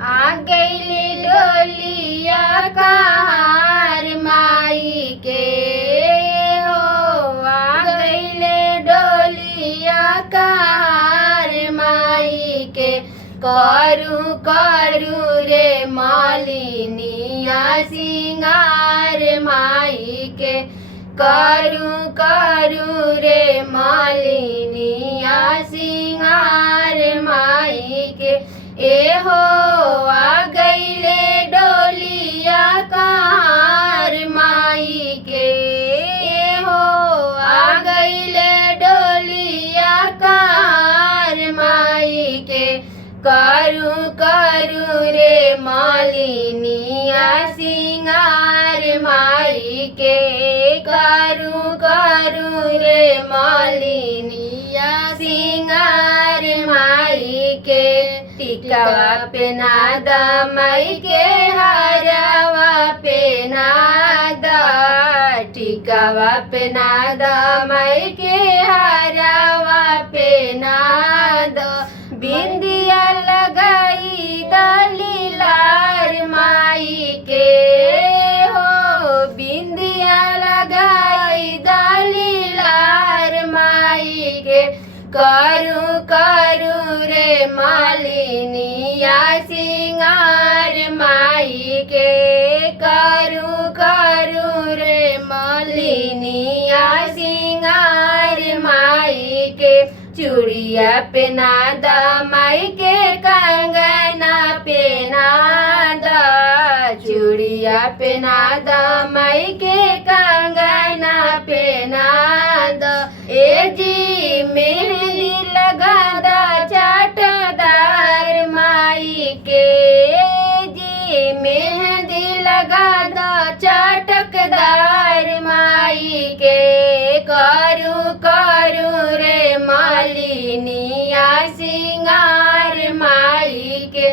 आ गईले डोलिया कहार माई के हो, आ गईले डोलिया कहार माई के। करू करू रे मालिनिया सिंगार माई के, करू करू रे मालिनिया सिंगार माई के। ए हो आ गईले डोलिया कहार माई के, ए हो आ गईले डोलिया कहार माई के। करू करू रे मालिनिया सिंगार माई के, करू करू रे मालिनिया सिंगार माई के। टिकावा पे नादा माई के, हरवा पे नादा, टिकावा पे नादा माई के, हरवा पे नादा। बिंदिया लगाई दलीलार माई के हो, बिंदिया लगाई दलीलार माई के। करू करू रे मालिनिया सिंगार माई के, करू करू रे मालिनिया सिंगार माई के। चूड़िया पहना दा माई के, कंगना पहना दा, चूड़िया पहना दा माई के, कंगना पहना दा। ए जी मेहंदी लगा दा चाटदार माई के, जी मेहंदी लगा दा चटकदार माई के। करू करू रे मालिनिया सिंगार माई के,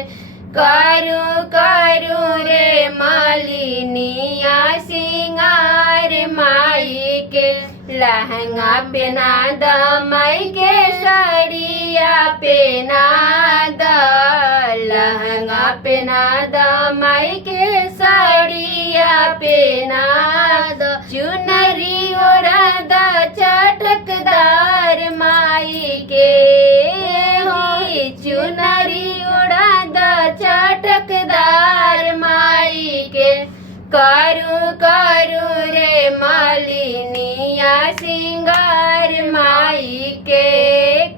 करू करू रे मालिनिया सिंगार माई के। लहंगा पहना दा माई के, साड़िया पहना दा, लहंगा पहना दा माई के, साड़िया पहना दा। चुनरी ओढ़ा दा चटकदार माई के हो, चुनरी ओढ़ा दा चटकदार माई के। करू करू रे मालिनिया सिंगार माई के,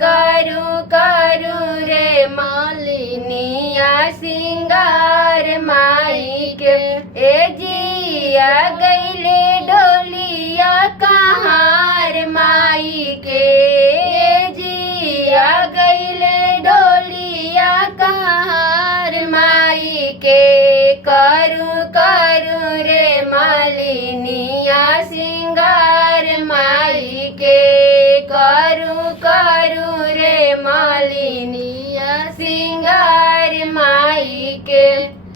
करू करू रे मालिनिया सिंगार माई के। ए जी आ गईले डोलिया कहार माई के, ए जी आ गईले डोलिया कहार माई के।